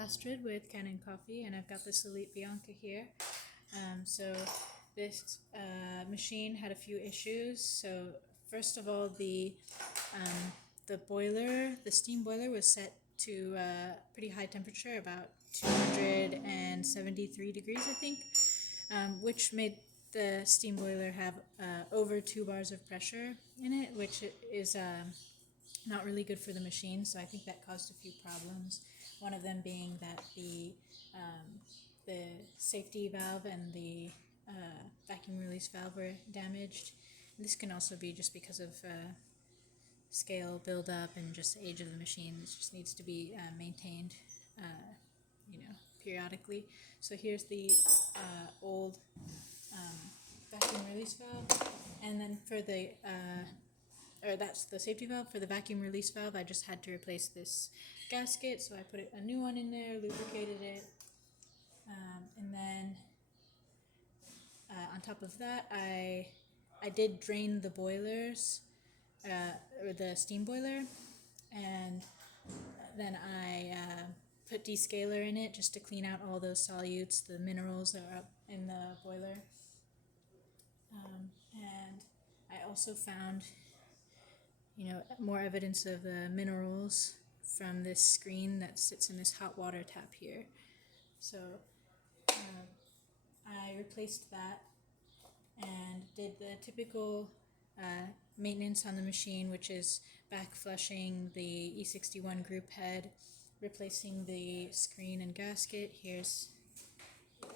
Astrid with Kanen Coffee, and I've got this Lelit Bianca here. So this machine had a few issues. So first of all, the boiler, the steam boiler, was set to pretty high temperature, about 273 degrees, I think, which made the steam boiler have over 2 bars of pressure in it, which is not really good for the machine. So I think that caused a few problems. One of them being that the safety valve and the vacuum release valve were damaged. And this can also be just because of scale buildup and just age of the machine. It just needs to be maintained, periodically. So here's the old vacuum release valve, and then for the that's the safety valve. For the vacuum release valve, I just had to replace this gasket, so I put a new one in there, lubricated it, and then on top of that, I did drain the boilers, or the steam boiler, and then I put descaler in it just to clean out all those solutes, the minerals that are up in the boiler. And I also found, more evidence of the minerals from this screen that sits in this hot water tap here. So I replaced that and did the typical maintenance on the machine, which is back flushing the E61 group head, replacing the screen and gasket. Here's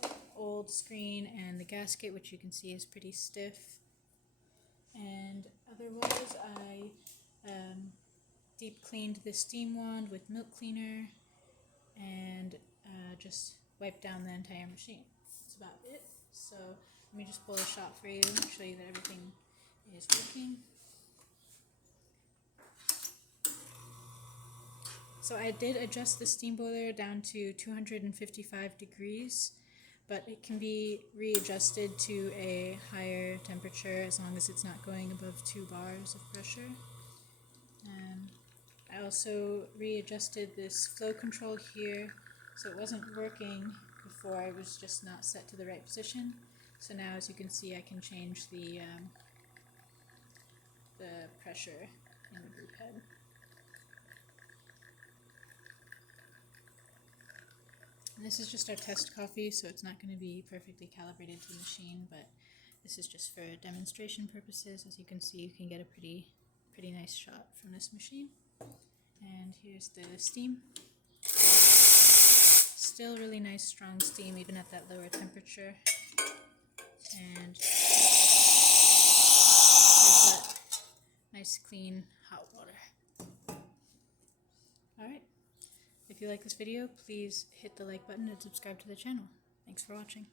the old screen and the gasket, which you can see is pretty stiff. And otherwise, I deep cleaned the steam wand with milk cleaner and just wiped down the entire machine. That's about it. So let me just pull a shot for you and show you that everything is working. So I did adjust the steam boiler down to 255 degrees, but it can be readjusted to a higher temperature as long as it's not going above 2 bars of pressure. I also readjusted this flow control here, so it wasn't working before. It was just not set to the right position. So now, as you can see, I can change the pressure in the group head. And this is just our test coffee, so it's not going to be perfectly calibrated to the machine, but this is just for demonstration purposes. As you can see, you can get a pretty nice shot from this machine. And here's the steam. Still really nice, strong steam, even at that lower temperature. And there's that nice, clean, hot water. Alright. If you like this video, please hit the like button and subscribe to the channel. Thanks for watching.